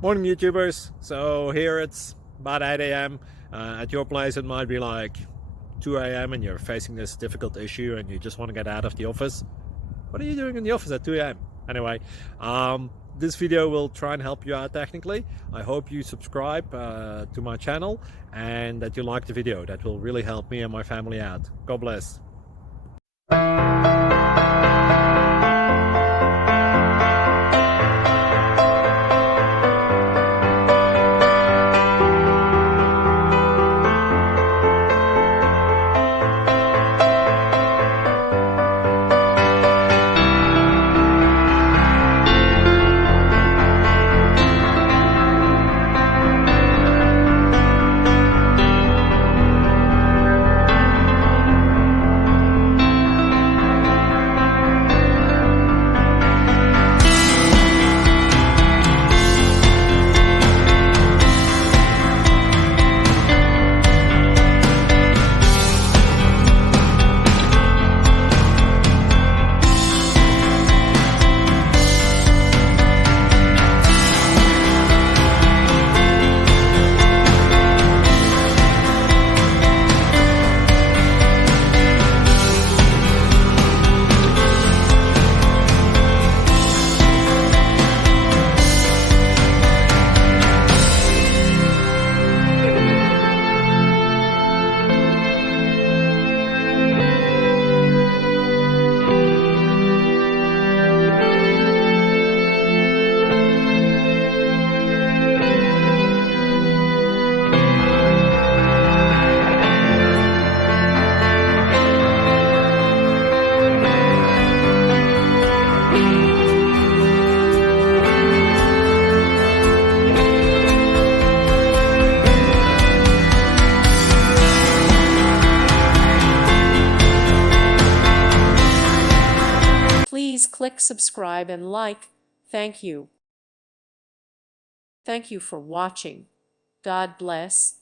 Morning, YouTubers. So here it's about 8 a.m. At your place, it might be like 2 a.m. and you're facing this difficult issue and you just want to get out of the office. What are you doing in the office at 2 a.m.? Anyway, this video will try and help you out technically. I hope you subscribe to my channel and that you like the video. That will really help me and my family out. God bless. Please click subscribe and like. Thank you. Thank you for watching. God bless.